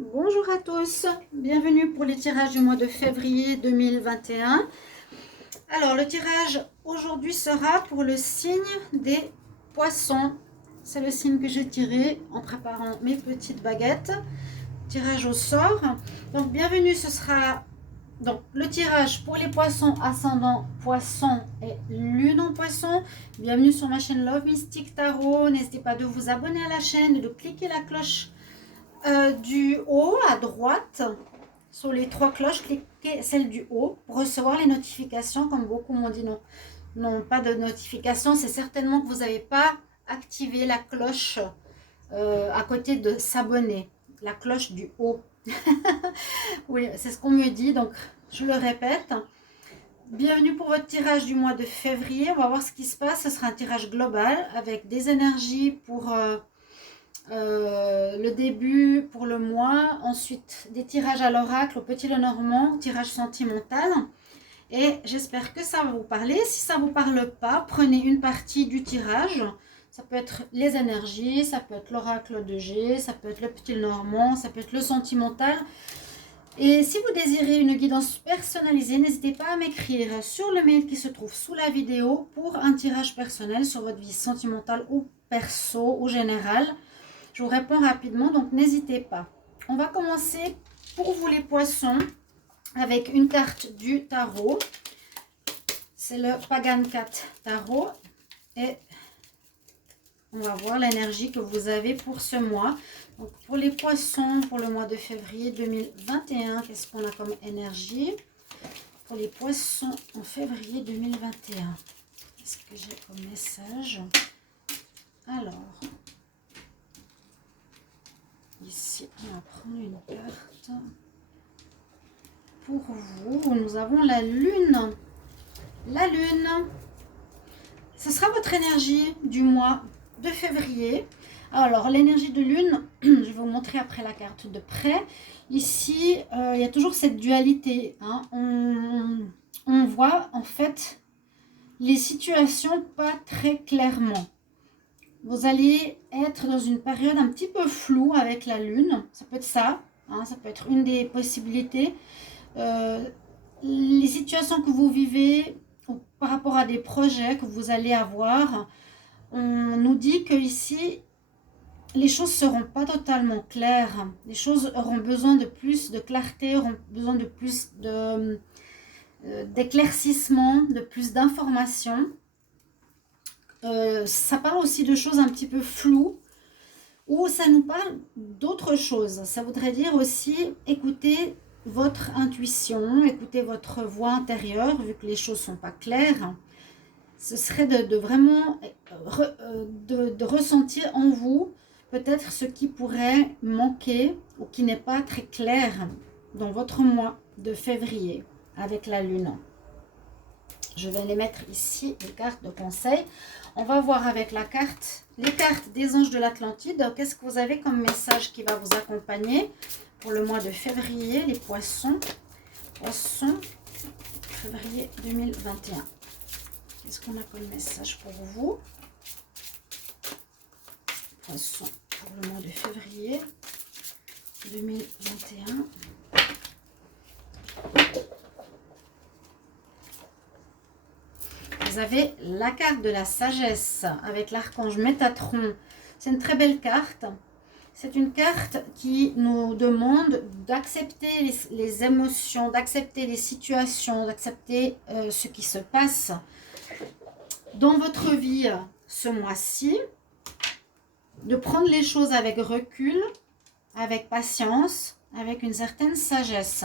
Bonjour à tous, bienvenue pour les tirages du mois de février 2021. Alors le tirage aujourd'hui sera pour le signe des poissons. C'est le signe que j'ai tiré en préparant mes petites baguettes. Tirage au sort. Donc bienvenue, ce sera donc le tirage pour les poissons ascendant poisson et lune en poisson. Bienvenue sur ma chaîne Love Mystic Tarot. N'hésitez pas de vous abonner à la chaîne et de cliquer la cloche du haut à droite, sur les trois cloches, cliquez celle du haut pour recevoir les notifications. Comme beaucoup m'ont dit non, pas de notification, c'est certainement que vous n'avez pas activé la cloche à côté de s'abonner, la cloche du haut. Oui, c'est ce qu'on me dit, donc je le répète. Bienvenue pour votre tirage du mois de février. On va voir ce qui se passe. Ce sera un tirage global avec des énergies pour le début pour le mois, ensuite des tirages à l'oracle au petit Lenormand, tirage sentimental, et j'espère que ça va vous parler. Si ça ne vous parle pas, prenez une partie du tirage. Ça peut être les énergies, ça peut être l'oracle de G, ça peut être le petit Lenormand, ça peut être le sentimental. Et si vous désirez une guidance personnalisée, n'hésitez pas à m'écrire sur le mail qui se trouve sous la vidéo pour un tirage personnel sur votre vie sentimentale ou perso ou générale. Je vous réponds rapidement, donc n'hésitez pas. On va commencer pour vous les poissons avec une carte du tarot. C'est le Pagan Cat Tarot. Et on va voir l'énergie que vous avez pour ce mois. Donc pour les poissons, pour le mois de février 2021, qu'est-ce qu'on a comme énergie? Pour les poissons en février 2021, qu'est-ce que j'ai comme message? Alors... ici, on va prendre une carte. Pour vous, nous avons la lune. La lune, ce sera votre énergie du mois de février. Alors, l'énergie de lune, je vais vous montrer après la carte de près. Ici, il y a toujours cette dualité. Hein. On voit en fait les situations pas très clairement. Vous allez être dans une période un petit peu floue avec la lune. Ça peut être ça, hein, ça peut être une des possibilités. Les situations que vous vivez par rapport à des projets que vous allez avoir, on nous dit que ici, les choses ne seront pas totalement claires. Les choses auront besoin de plus de clarté, auront besoin de plus d'éclaircissement, de plus d'informations. Ça parle aussi de choses un petit peu floues ou ça nous parle d'autre chose. Ça voudrait dire aussi écouter votre intuition, écouter votre voix intérieure, vu que les choses ne sont pas claires. Ce serait de vraiment de ressentir en vous peut-être ce qui pourrait manquer ou qui n'est pas très clair dans votre mois de février avec la lune. Je vais les mettre ici, les cartes de conseil. On va voir avec la carte, les cartes des anges de l'Atlantide. Qu'est-ce que vous avez comme message qui va vous accompagner pour le mois de février, les poissons? Poissons, février 2021. Qu'est-ce qu'on a comme message pour vous? Poissons, pour le mois de février 2021. Vous avez la carte de la sagesse avec l'archange Métatron. C'est une très belle carte. C'est une carte qui nous demande d'accepter les émotions, d'accepter les situations, d'accepter ce qui se passe dans votre vie ce mois-ci, de prendre les choses avec recul, avec patience, avec une certaine sagesse.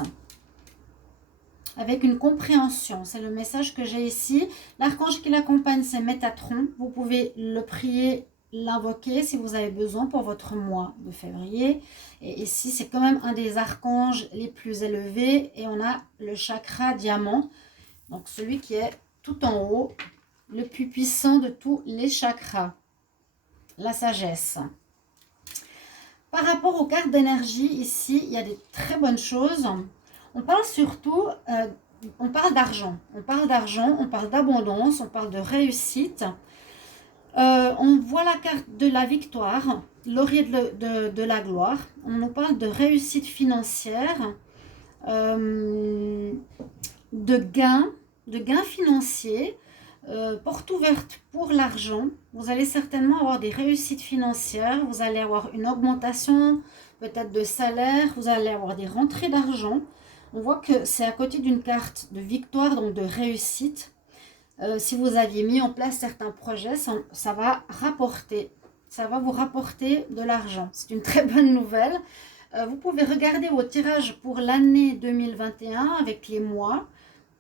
Avec une compréhension, c'est le message que j'ai ici. L'archange qui l'accompagne, c'est Métatron. Vous pouvez le prier, l'invoquer si vous avez besoin pour votre mois de février. Et ici, c'est quand même un des archanges les plus élevés. Et on a le chakra diamant, donc celui qui est tout en haut, le plus puissant de tous les chakras, la sagesse. Par rapport aux cartes d'énergie, ici, il y a des très bonnes choses. On parle surtout, on parle d'argent, on parle d'abondance, on parle de réussite. On voit la carte de la victoire, laurier de la gloire. On nous parle de réussite financière, de gains financiers, porte ouverte pour l'argent. Vous allez certainement avoir des réussites financières, vous allez avoir une augmentation peut-être de salaire, vous allez avoir des rentrées d'argent. On voit que c'est à côté d'une carte de victoire, donc de réussite. Si vous aviez mis en place certains projets, ça va rapporter. Ça va vous rapporter de l'argent. C'est une très bonne nouvelle. Vous pouvez regarder vos tirages pour l'année 2021 avec les mois.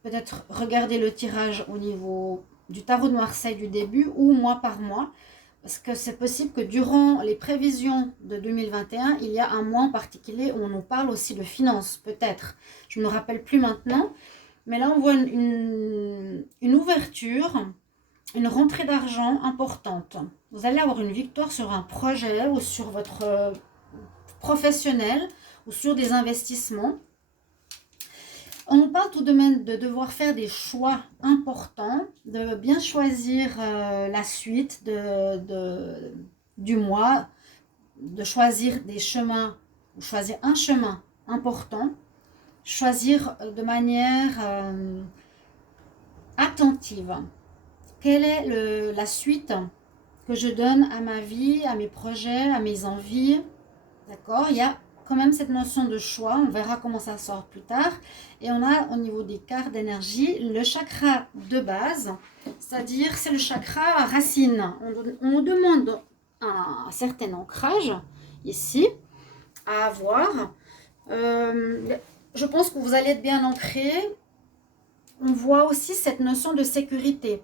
Peut-être regarder le tirage au niveau du tarot de Marseille du début ou mois par mois. Parce que c'est possible que durant les prévisions de 2021, il y a un mois en particulier où on nous parle aussi de finances, peut-être. Je ne me rappelle plus maintenant. Mais là, on voit une ouverture, une rentrée d'argent importante. Vous allez avoir une victoire sur un projet ou sur votre professionnel ou sur des investissements. On nous parle tout de même de devoir faire des choix importants, de bien choisir la suite du mois, de choisir des chemins, ou choisir un chemin important, choisir de manière attentive. Quelle est la suite que je donne à ma vie, à mes projets, à mes envies? D'accord? Il y a quand même cette notion de choix, on verra comment ça sort plus tard. Et on a au niveau des cartes d'énergie le chakra de base, c'est-à-dire c'est le chakra racine. On nous demande un certain ancrage ici à avoir. Je pense que vous allez être bien ancré. On voit aussi cette notion de sécurité.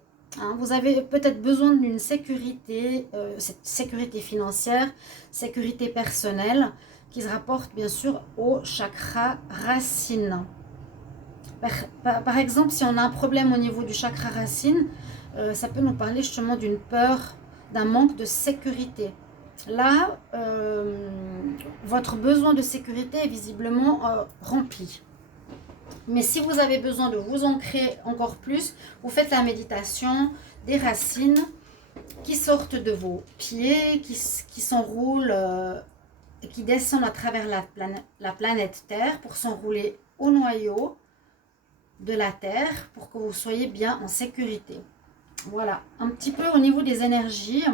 Vous avez peut-être besoin d'une sécurité, cette sécurité financière, sécurité personnelle, qui se rapporte bien sûr au chakra racine. Par exemple, si on a un problème au niveau du chakra racine, ça peut nous parler justement d'une peur, d'un manque de sécurité. Là, votre besoin de sécurité est visiblement rempli. Mais si vous avez besoin de vous ancrer encore plus, vous faites la méditation des racines qui sortent de vos pieds, qui s'enroulent, qui descendent à travers la planète Terre pour s'enrouler au noyau de la Terre pour que vous soyez bien en sécurité. Voilà, un petit peu au niveau des énergies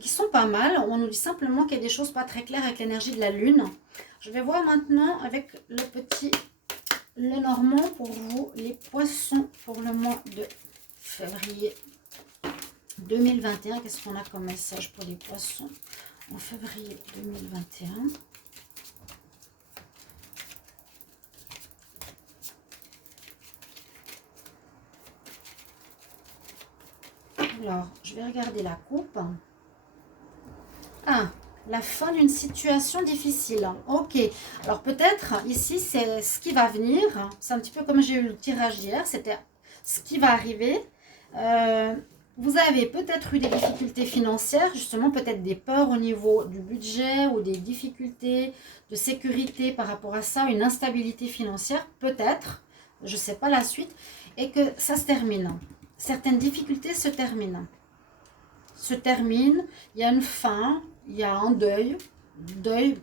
qui sont pas mal. On nous dit simplement qu'il y a des choses pas très claires avec l'énergie de la Lune. Je vais voir maintenant avec le normand pour vous, les poissons pour le mois de février 2021. Qu'est-ce qu'on a comme message pour les poissons en février 2021? Alors, je vais regarder la coupe. Ah, la fin d'une situation difficile. Ok, alors peut-être ici c'est ce qui va venir. C'est un petit peu comme j'ai eu le tirage hier, c'était ce qui va arriver. Vous avez peut-être eu des difficultés financières, justement peut-être des peurs au niveau du budget ou des difficultés de sécurité par rapport à ça, une instabilité financière, peut-être, je ne sais pas la suite, et que ça se termine. Certaines difficultés se terminent. Il y a une fin, il y a un deuil,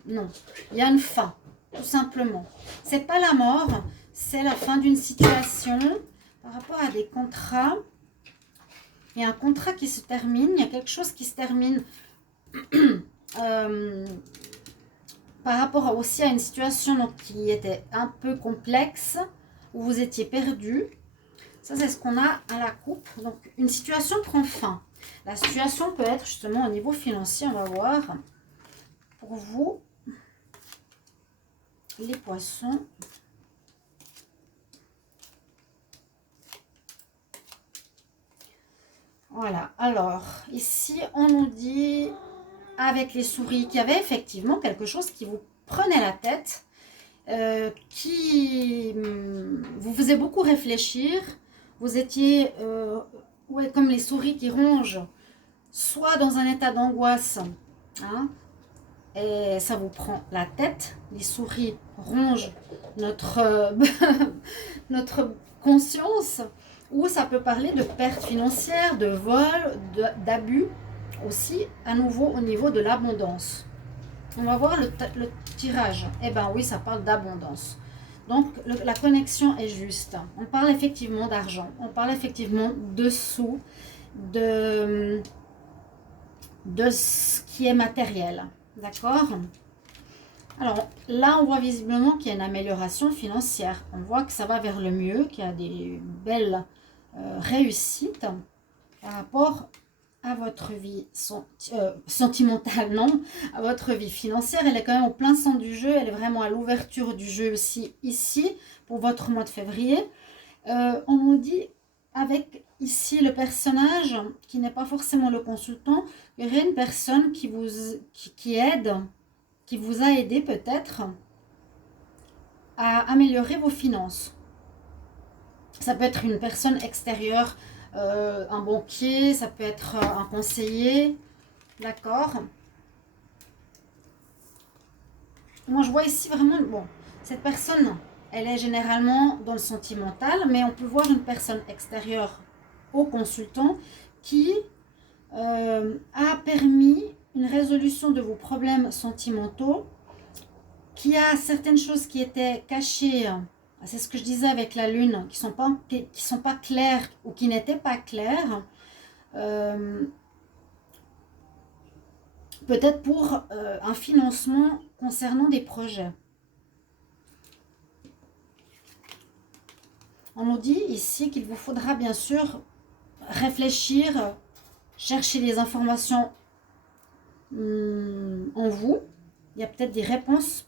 non, il y a une fin, tout simplement. C'est pas la mort, c'est la fin d'une situation par rapport à des contrats. Il y a un contrat qui se termine, il y a quelque chose qui se termine par rapport aussi à une situation donc, qui était un peu complexe, où vous étiez perdu. Ça, c'est ce qu'on a à la coupe. Donc, une situation prend fin. La situation peut être justement au niveau financier, on va voir. Pour vous, les poissons. Voilà, alors, ici, on nous dit, avec les souris, qu'il y avait effectivement quelque chose qui vous prenait la tête, qui vous faisait beaucoup réfléchir. Vous étiez, ouais, comme les souris qui rongent, soit dans un état d'angoisse, hein, et ça vous prend la tête. Les souris rongent notre, notre conscience, ou ça peut parler de perte financière, de vol, d'abus aussi à nouveau au niveau de l'abondance. On va voir le tirage. Eh bien oui, ça parle d'abondance. Donc la connexion est juste. On parle effectivement d'argent. On parle effectivement de sous, de ce qui est matériel. D'accord? Alors là, on voit visiblement qu'il y a une amélioration financière. On voit que ça va vers le mieux, qu'il y a des belles réussites par rapport à votre vie sentimentale, non, à votre vie financière. Elle est quand même au plein centre du jeu. Elle est vraiment à l'ouverture du jeu aussi ici pour votre mois de février. On nous dit avec ici le personnage qui n'est pas forcément le consultant, il y aurait une personne qui aide, qui vous a aidé peut-être à améliorer vos finances. Ça peut être une personne extérieure, un banquier, ça peut être un conseiller, d'accord. Moi je vois ici vraiment, bon, cette personne, elle est généralement dans le sentimental, mais on peut voir une personne extérieure au consultant qui a permis une résolution de vos problèmes sentimentaux, qui a certaines choses qui étaient cachées, c'est ce que je disais avec la lune, qui sont pas claires ou qui n'étaient pas claires, peut-être pour un financement concernant des projets. On nous dit ici qu'il vous faudra bien sûr réfléchir, chercher les informations en vous. Il y a peut-être des réponses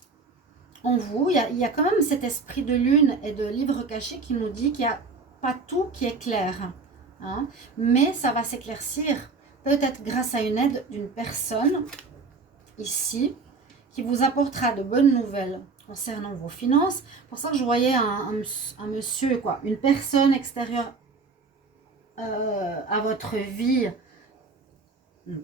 en vous. Il y a quand même cet esprit de lune et de livre caché qui nous dit qu'il n'y a pas tout qui est clair. Hein, mais ça va s'éclaircir peut-être grâce à une aide d'une personne ici qui vous apportera de bonnes nouvelles concernant vos finances. C'est pour ça que je voyais un monsieur, quoi, une personne extérieure à votre vie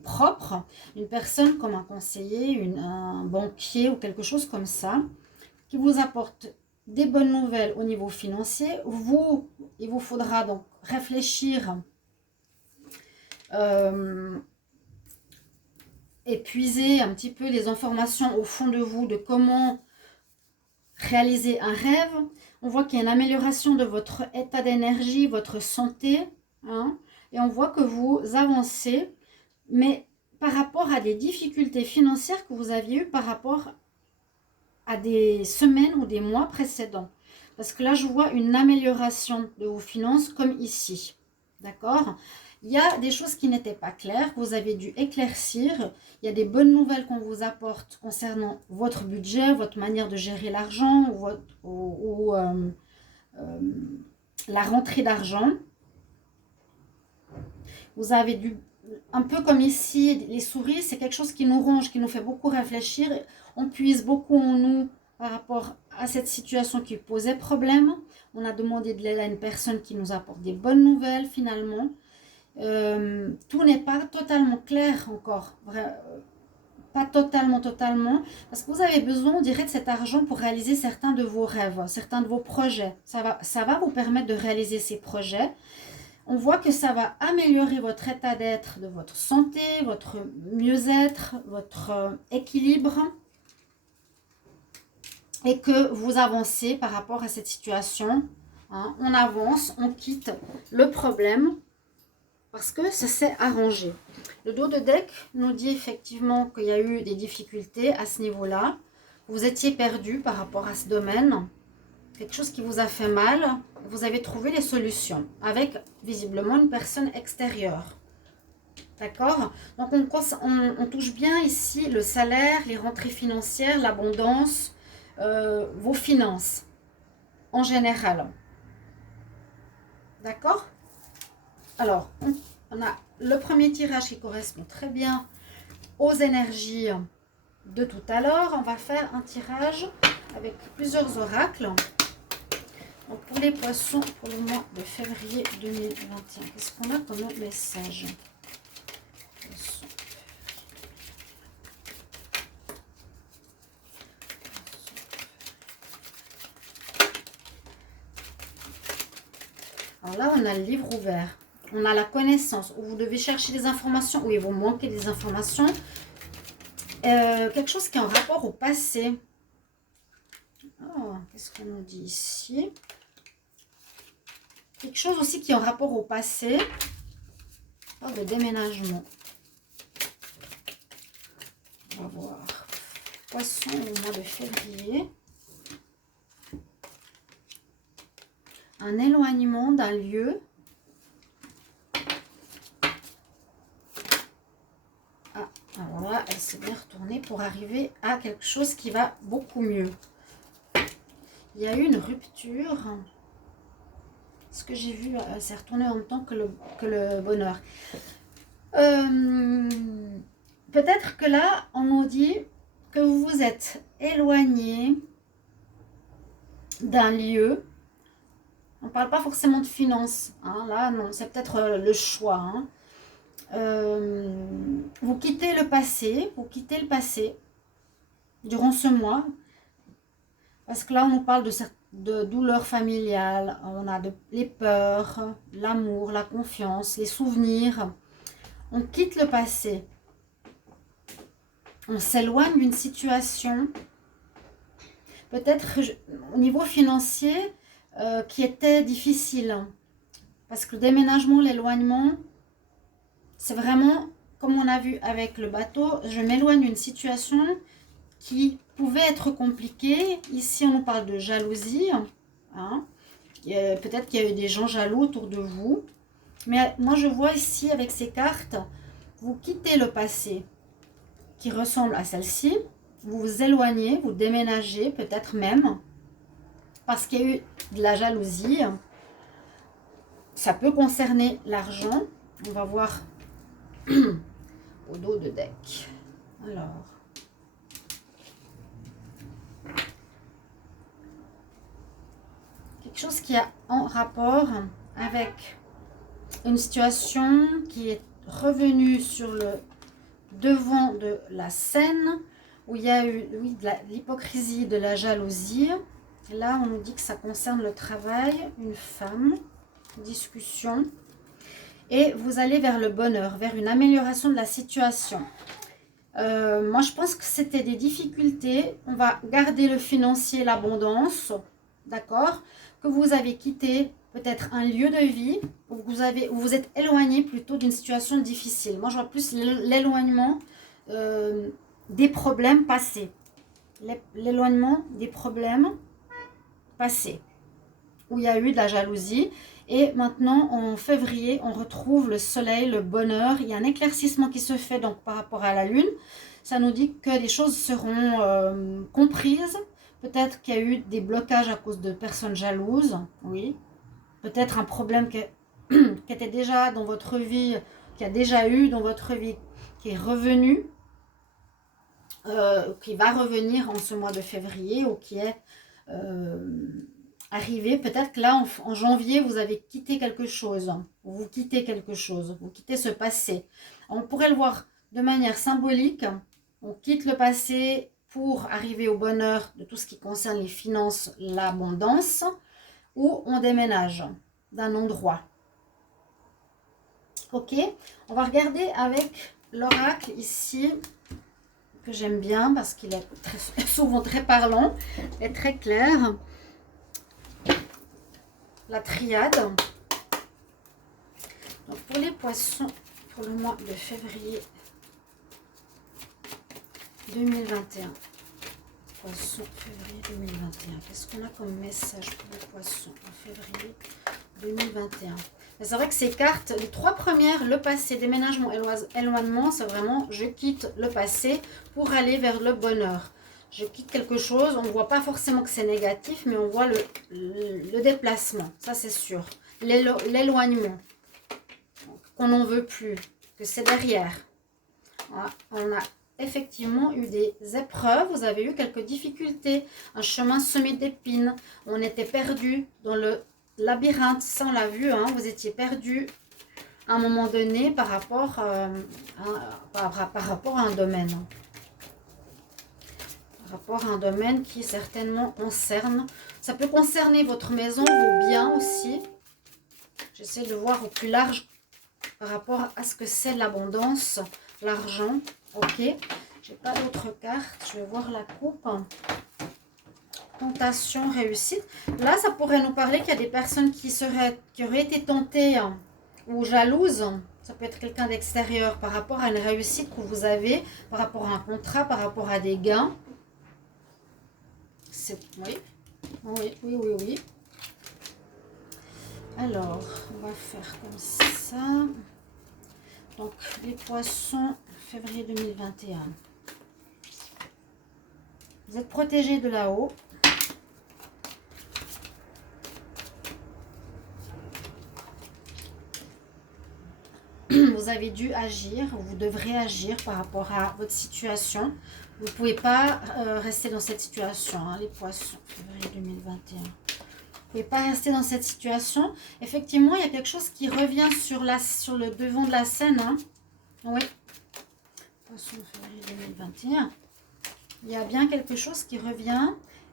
propre, une personne comme un conseiller, un banquier ou quelque chose comme ça, qui vous apporte des bonnes nouvelles au niveau financier. Il vous faudra donc réfléchir, épuiser un petit peu les informations au fond de vous de comment réaliser un rêve. On voit qu'il y a une amélioration de votre état d'énergie, votre santé, hein, et on voit que vous avancez, mais par rapport à des difficultés financières que vous aviez eues par rapport à des semaines ou des mois précédents. Parce que là, je vois une amélioration de vos finances comme ici. D'accord? Il y a des choses qui n'étaient pas claires, que vous avez dû éclaircir. Il y a des bonnes nouvelles qu'on vous apporte concernant votre budget, votre manière de gérer l'argent ou la rentrée d'argent. Vous avez dû, un peu comme ici, les souris, c'est quelque chose qui nous ronge, qui nous fait beaucoup réfléchir. On puise beaucoup en nous par rapport à cette situation qui posait problème. On a demandé de l'aide à une personne qui nous apporte des bonnes nouvelles finalement. Tout n'est pas totalement clair encore, pas totalement, parce que vous avez besoin, on dirait, de cet argent pour réaliser certains de vos rêves, certains de vos projets. Ça va vous permettre de réaliser ces projets. On voit que ça va améliorer votre état d'être, de votre santé, votre mieux-être, votre équilibre, et que vous avancez par rapport à cette situation. Hein. On avance, on quitte le problème, parce que ça s'est arrangé. Le dos de deck nous dit effectivement qu'il y a eu des difficultés à ce niveau-là. Vous étiez perdu par rapport à ce domaine. Quelque chose qui vous a fait mal. Vous avez trouvé les solutions avec visiblement une personne extérieure. D'accord? Donc on touche bien ici le salaire, les rentrées financières, l'abondance, vos finances en général. D'accord? Alors, on a le premier tirage qui correspond très bien aux énergies de tout à l'heure. On va faire un tirage avec plusieurs oracles. Donc pour les poissons, pour le mois de février 2021, qu'est-ce qu'on a comme message? Alors là, on a le livre ouvert. On a la connaissance, où vous devez chercher des informations, où il vous manquez des informations. Quelque chose qui est en rapport au passé. Oh, qu'est-ce qu'on nous dit ici? Quelque chose aussi qui est en rapport au passé. Oh, le déménagement. On va voir. Poisson au mois de février. Un éloignement d'un lieu. Ah, alors là, elle s'est bien retournée pour arriver à quelque chose qui va beaucoup mieux. Il y a eu une rupture. Ce que j'ai vu, c'est retourné en même temps que le bonheur. Peut-être que là, on nous dit que vous vous êtes éloigné d'un lieu. On ne parle pas forcément de finances. Hein, là, non, c'est peut-être le choix. Hein. Vous quittez le passé. Vous quittez le passé durant ce mois. Parce que là, on nous parle de douleurs familiales. On a les peurs, l'amour, la confiance, les souvenirs. On quitte le passé. On s'éloigne d'une situation. Peut-être au niveau financier qui était difficile. Parce que le déménagement, l'éloignement, c'est vraiment, comme on a vu avec le bateau, je m'éloigne d'une situation qui pouvait être compliquée. Ici, on nous parle de jalousie. Hein. Peut-être qu'il y a eu des gens jaloux autour de vous. Mais moi, je vois ici, avec ces cartes, vous quittez le passé qui ressemble à celle-ci. Vous vous éloignez, vous déménagez, peut-être même, parce qu'il y a eu de la jalousie. Ça peut concerner l'argent. On va voir au dos de deck. Alors... quelque chose qui a en rapport avec une situation qui est revenue sur le devant de la scène, où il y a eu oui, de l'hypocrisie, de la jalousie. Et là, on nous dit que ça concerne le travail, une femme, discussion. Et vous allez vers le bonheur, vers une amélioration de la situation. Moi, je pense que c'était des difficultés. On va garder le financier, l'abondance, d'accord? Que vous avez quitté peut-être un lieu de vie où vous êtes éloigné plutôt d'une situation difficile. Moi, je vois plus l'éloignement des problèmes passés. L'éloignement des problèmes passés, où il y a eu de la jalousie. Et maintenant, en février, on retrouve le soleil, le bonheur. Il y a un éclaircissement qui se fait donc par rapport à la lune. Ça nous dit que les choses seront comprises. Peut-être qu'il y a eu des blocages à cause de personnes jalouses. Oui. Peut-être un problème qui était déjà dans votre vie, qui a déjà eu dans votre vie, qui est revenu, qui va revenir en ce mois de février ou qui est arrivé. Peut-être que là, en janvier, vous avez quitté quelque chose. Vous quittez quelque chose. Vous quittez ce passé. On pourrait le voir de manière symbolique. On quitte le passé pour arriver au bonheur de tout ce qui concerne les finances, l'abondance, ou on déménage d'un endroit. Ok, on va regarder avec l'oracle ici, que j'aime bien parce qu'il est souvent très parlant et très clair. La triade. Donc pour les poissons, pour le mois de février 2021. Poisson, février 2021. Qu'est-ce qu'on a comme message pour les poissons en février 2021? C'est vrai que ces cartes, les trois premières, le passé, déménagement, éloignement, c'est vraiment je quitte le passé pour aller vers le bonheur. Je quitte quelque chose, on ne voit pas forcément que c'est négatif, mais on voit le déplacement, ça c'est sûr. L'éloignement, qu'on n'en veut plus, que c'est derrière. Voilà, on a effectivement eu des épreuves, vous avez eu quelques difficultés, un chemin semé d'épines, on était perdu dans le labyrinthe, ça on l'a vu, hein, vous étiez perdu à un moment donné par rapport à un domaine. Par rapport à un domaine qui certainement concerne, ça peut concerner votre maison, vos biens aussi. J'essaie de voir au plus large par rapport à ce que c'est l'abondance, l'argent. Ok, j'ai pas d'autres cartes, je vais voir la coupe. Tentation, réussite. Là, ça pourrait nous parler qu'il y a des personnes qui auraient été tentées ou jalouses. Ça peut être quelqu'un d'extérieur par rapport à une réussite que vous avez, par rapport à un contrat, par rapport à des gains. Oui, oui, oui, oui, oui. Alors, on va faire comme ça. Donc, les poissons, février 2021. Vous êtes protégés de là-haut. Vous avez dû agir, vous devrez agir par rapport à votre situation. Vous ne pouvez pas rester dans cette situation, hein, les poissons, février 2021. Vous ne pouvez pas rester dans cette situation. Effectivement, il y a quelque chose qui revient sur le devant de la scène. Hein. Oui, poisson, février 2021. Il y a bien quelque chose qui revient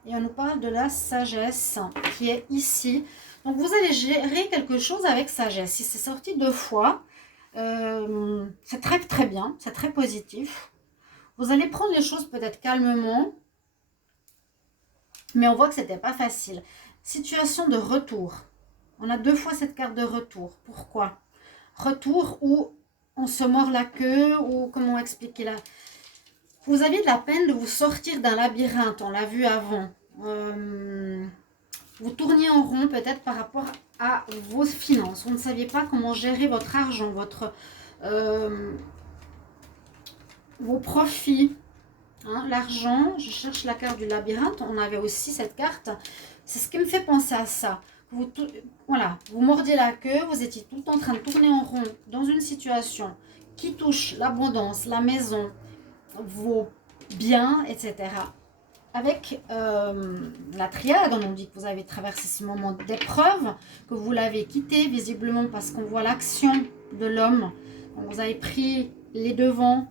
et on nous parle de la sagesse qui est ici. Donc, vous allez gérer quelque chose avec sagesse. Si c'est sorti 2 fois, c'est très très bien, c'est très positif. Vous allez prendre les choses peut-être calmement, mais on voit que c'était pas facile. Situation de retour. On a 2 fois cette carte de retour. Pourquoi? Retour où on se mord la queue, ou comment expliquer là? Vous aviez de la peine de vous sortir d'un labyrinthe, on l'a vu avant. Vous tourniez en rond peut-être par rapport à vos finances. Vous ne saviez pas comment gérer votre argent, vos profits. Hein, l'argent, je cherche la carte du labyrinthe. On avait aussi cette carte. C'est ce qui me fait penser à ça. Voilà, vous mordiez la queue, vous étiez tout le temps en train de tourner en rond dans une situation qui touche l'abondance, la maison, vos biens, etc. Avec la triade, on dit que vous avez traversé ce moment d'épreuve, que vous l'avez quitté visiblement parce qu'on voit l'action de l'homme. Vous avez pris les devants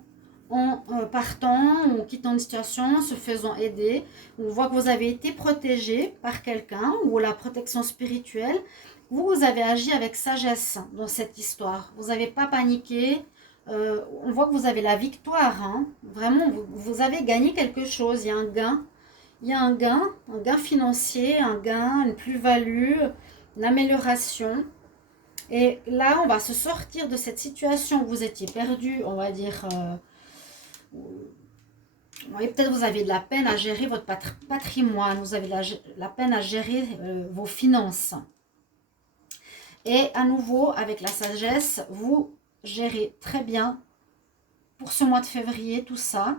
en partant, en quittant une situation, en se faisant aider. On voit que vous avez été protégé par quelqu'un ou la protection spirituelle. Vous avez agi avec sagesse dans cette histoire. Vous n'avez pas paniqué. On voit que vous avez la victoire. Hein. Vraiment, vous avez gagné quelque chose. Il y a un gain. Il y a un gain financier, un gain, une plus-value, une amélioration. Et là, on va se sortir de cette situation où vous étiez perdu, on va dire. Peut-être vous avez de la peine à gérer votre patrimoine, vous avez la peine à gérer vos finances. Et à nouveau, avec la sagesse, vous gérez très bien pour ce mois de février tout ça.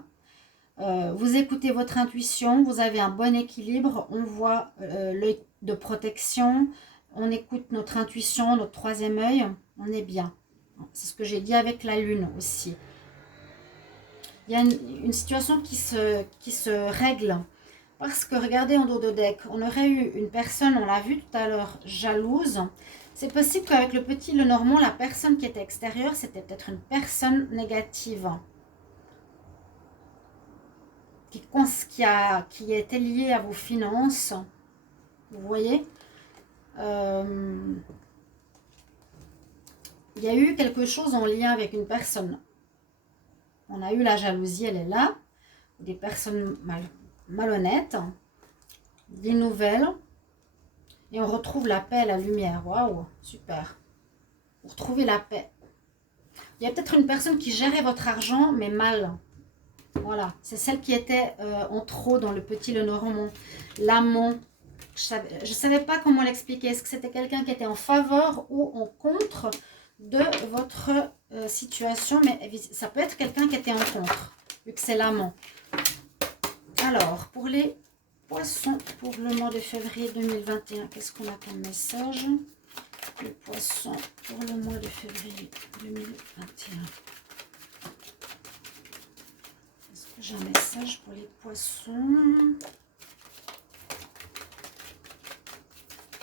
Vous écoutez votre intuition, vous avez un bon équilibre, on voit l'œil de protection, on écoute notre intuition, notre troisième œil, on est bien. C'est ce que j'ai dit avec la lune aussi. Il y a une situation qui se règle. Parce que regardez en dos de deck, on aurait eu une personne, on l'a vu tout à l'heure, jalouse. C'est possible qu'avec le petit Lenormand, la personne qui était extérieure, c'était peut-être une personne négative. Qui était liée à vos finances. Vous voyez, il y a eu quelque chose en lien avec une personne. On a eu la jalousie, elle est là. Des personnes malhonnêtes. Des nouvelles. Et on retrouve la paix, la lumière. Waouh, super. Vous retrouvez la paix. Il y a peut-être une personne qui gérait votre argent, mais mal. Voilà, c'est celle qui était en trop dans le petit Lenormand. L'amant. Je ne savais pas comment l'expliquer. Est-ce que c'était quelqu'un qui était en faveur ou en contre de votre situation? Mais ça peut être quelqu'un qui était en contre, vu que c'est l'amant. Alors, pour les poissons, pour le mois de février 2021, qu'est-ce qu'on a comme message? Les poissons pour le mois de février 2021. Est-ce que j'ai un message pour les poissons?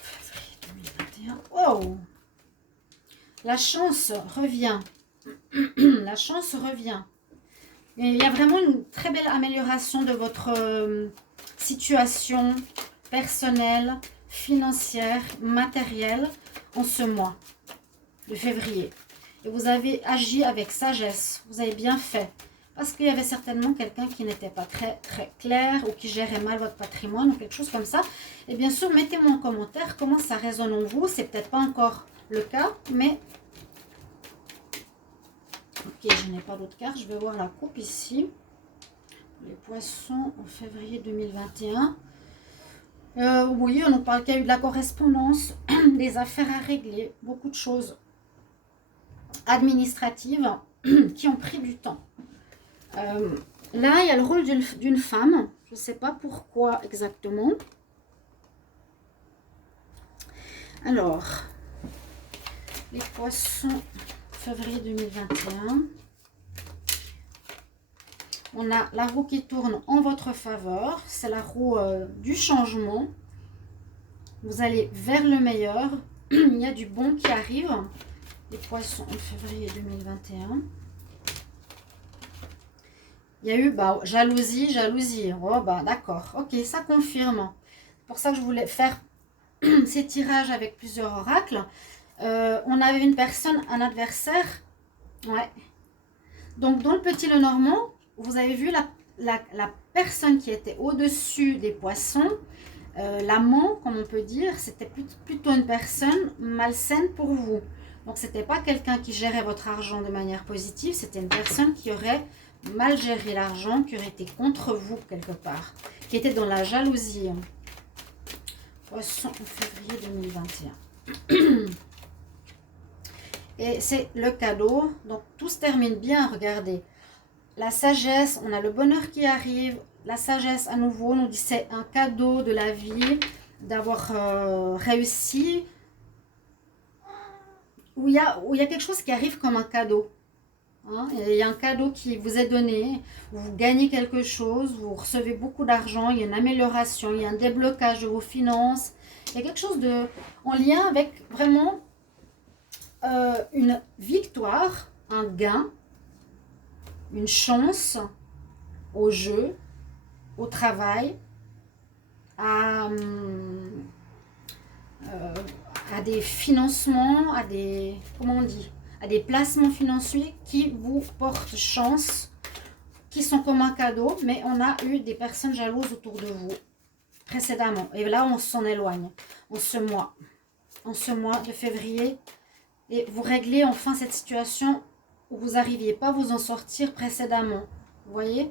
Février 2021. Oh! La chance revient. La chance revient. Et il y a vraiment une très belle amélioration de votre situation personnelle, financière, matérielle en ce mois de février. Et vous avez agi avec sagesse. Vous avez bien fait. Parce qu'il y avait certainement quelqu'un qui n'était pas très clair ou qui gérait mal votre patrimoine ou quelque chose comme ça. Et bien sûr, mettez-moi en commentaire comment ça résonne en vous. C'est peut-être pas encore le cas, mais... Ok, je n'ai pas d'autres cartes. Je vais voir la coupe ici. Les poissons en février 2021. Oui, on nous parle qu'il y a eu de la correspondance, des affaires à régler, beaucoup de choses administratives qui ont pris du temps. Là, il y a le rôle d'une femme. Je ne sais pas pourquoi exactement. Alors, les poissons, février 2021. On a la roue qui tourne en votre faveur. C'est la roue du changement. Vous allez vers le meilleur. Il y a du bon qui arrive. Les poissons en février 2021. Il y a eu jalousie, jalousie. Oh, d'accord. Ok, ça confirme. C'est pour ça que je voulais faire ces tirages avec plusieurs oracles. On avait une personne, un adversaire. Ouais. Donc, dans le Petit Lenormand, vous avez vu la personne qui était au-dessus des poissons, l'amant, comme on peut dire, c'était plutôt une personne malsaine pour vous. Donc, ce n'était pas quelqu'un qui gérait votre argent de manière positive, c'était une personne qui aurait mal géré l'argent, qui aurait été contre vous quelque part, qui était dans la jalousie. Poisson en février 2021. Et c'est le cadeau, donc tout se termine bien, regardez. La sagesse, on a le bonheur qui arrive. La sagesse, à nouveau, nous dit c'est un cadeau de la vie, d'avoir réussi. Où il y a quelque chose qui arrive comme un cadeau. Hein? Il y a un cadeau qui vous est donné, vous gagnez quelque chose, vous recevez beaucoup d'argent, il y a une amélioration, il y a un déblocage de vos finances. Il y a quelque chose en lien avec vraiment une victoire, un gain, une chance au jeu, au travail, à des financements, à des, comment on dit, à des placements financiers qui vous portent chance, qui sont comme un cadeau, mais on a eu des personnes jalouses autour de vous précédemment. Et là, on s'en éloigne en ce mois de février. Et vous réglez enfin cette situation où vous n'arriviez pas à vous en sortir précédemment. Vous voyez?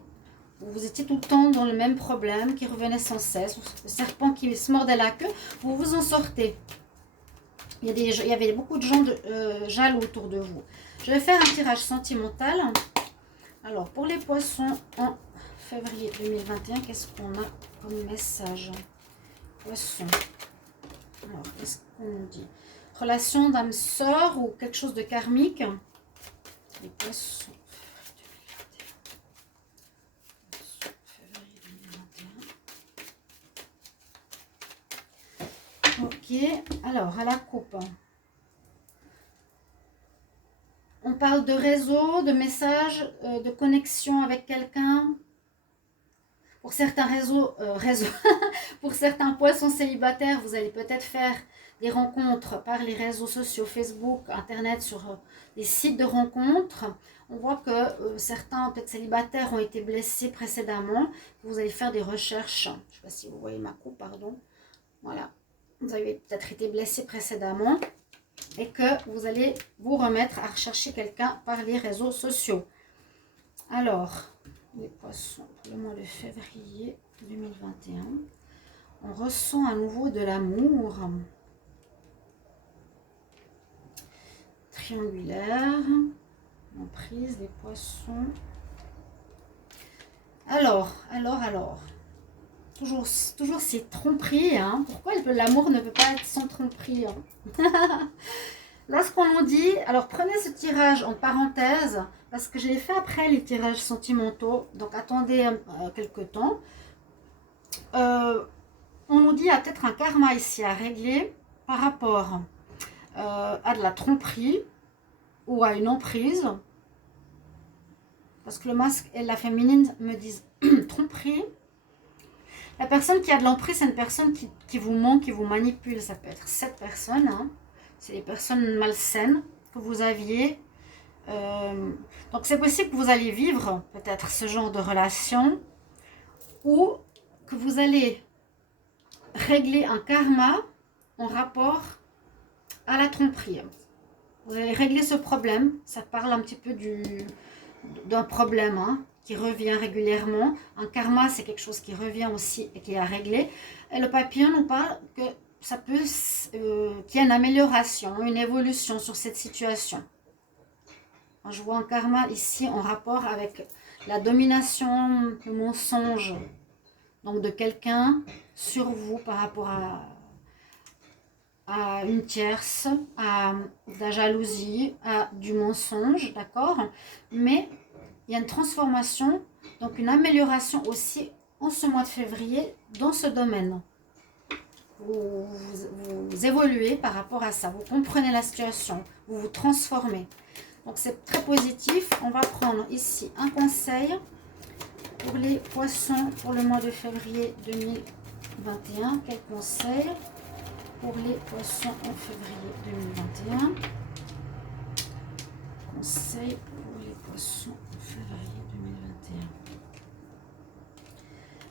Vous étiez tout le temps dans le même problème qui revenait sans cesse. Le serpent qui se mordait la queue, vous vous en sortez. Il y avait beaucoup de gens jaloux autour de vous. Je vais faire un tirage sentimental. Alors, pour les poissons en février 2021, qu'est-ce qu'on a comme message? Poissons. Alors, qu'est-ce qu'on dit? Relation d'âme sœur ou quelque chose de karmique. Les poissons. Février 2021. Ok. Alors, à la coupe. On parle de réseau, de messages, de connexion avec quelqu'un. Pour certains réseaux, pour certains poissons célibataires, vous allez peut-être faire des rencontres par les réseaux sociaux, Facebook, Internet, sur des sites de rencontres. On voit que certains peut-être célibataires ont été blessés précédemment. Vous allez faire des recherches. Je ne sais pas si vous voyez ma coupe, pardon. Voilà. Vous avez peut-être été blessé précédemment et que vous allez vous remettre à rechercher quelqu'un par les réseaux sociaux. Alors, les poissons pour le mois de février 2021. On ressent à nouveau de l'amour. Triangulaire. Emprise, les poissons. Alors. Toujours ces tromperies. Hein. Pourquoi l'amour ne peut pas être sans tromperie, hein? Là, ce qu'on nous dit, alors prenez ce tirage en parenthèse, parce que je l'ai fait après les tirages sentimentaux, donc attendez quelques temps. On nous dit qu'il y a peut-être un karma ici à régler par rapport à de la tromperie ou à une emprise. Parce que le masque et la féminine me disent tromperie. La personne qui a de l'emprise, c'est une personne qui vous ment, qui vous manipule. Ça peut être cette personne, hein. C'est les personnes malsaines que vous aviez Donc c'est possible que vous allez vivre peut-être ce genre de relation ou que vous allez régler un karma en rapport à la tromperie. Vous allez régler ce problème. Ça parle un petit peu d'un problème qui revient régulièrement. Un karma, c'est quelque chose qui revient aussi et qui est à régler. Et le papillon nous parle que ça peut qu'il y a une amélioration, une évolution sur cette situation. Je vois un karma ici en rapport avec la domination, le mensonge, donc de quelqu'un sur vous par rapport à une tierce, à de la jalousie, à du mensonge, d'accord? Mais il y a une transformation, donc une amélioration aussi en ce mois de février dans ce domaine. Vous évoluez par rapport à ça, vous comprenez la situation, vous vous transformez. Donc c'est très positif. On va prendre ici un conseil pour les poissons pour le mois de février 2021. Quel conseil pour les poissons en février 2021? Conseil pour les poissons en février 2021.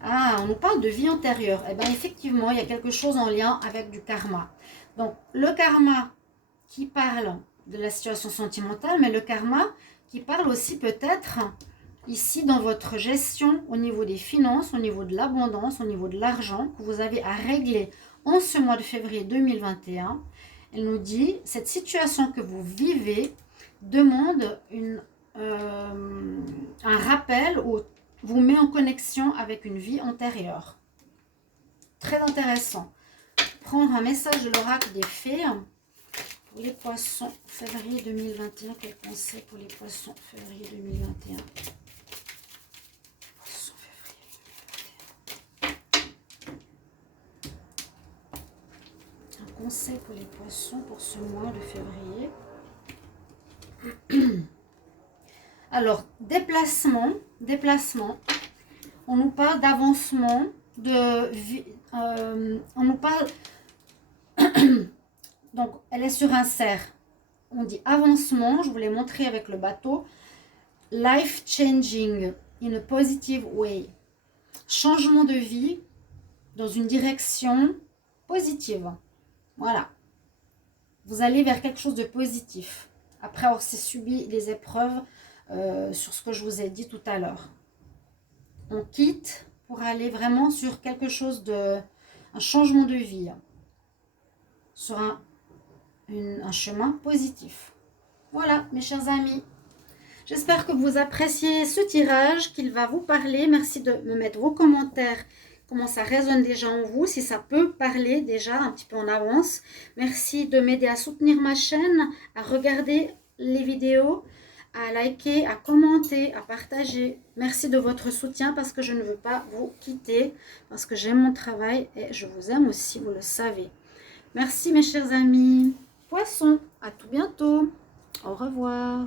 Ah, on nous parle de vie antérieure. Eh bien, effectivement, il y a quelque chose en lien avec du karma. Donc, le karma qui parle de la situation sentimentale, mais le karma qui parle aussi peut-être ici dans votre gestion au niveau des finances, au niveau de l'abondance, au niveau de l'argent que vous avez à régler en ce mois de février 2021. Elle nous dit, cette situation que vous vivez demande un rappel ou vous met en connexion avec une vie antérieure. Très intéressant. Prendre un message de l'oracle des fées pour les poissons février 2021. Quel conseil pour les poissons février 2021? Poissons février 2021. Un conseil pour les poissons pour ce mois de février. Alors, déplacement. On nous parle d'avancement, on nous parle... Donc, elle est sur un cerf. On dit avancement, je vous l'ai montré avec le bateau. Life changing in a positive way. Changement de vie dans une direction positive. Voilà. Vous allez vers quelque chose de positif. Après avoir subi les épreuves sur ce que je vous ai dit tout à l'heure. On quitte pour aller vraiment sur quelque chose un changement de vie. Sur un chemin positif. Voilà, mes chers amis. J'espère que vous appréciez ce tirage, qu'il va vous parler. Merci de me mettre vos commentaires, comment ça résonne déjà en vous, si ça peut parler déjà un petit peu en avance. Merci de m'aider à soutenir ma chaîne, à regarder les vidéos, à liker, à commenter, à partager. Merci de votre soutien parce que je ne veux pas vous quitter, parce que j'aime mon travail et je vous aime aussi, vous le savez. Merci mes chers amis. Poissons, à tout bientôt. Au revoir.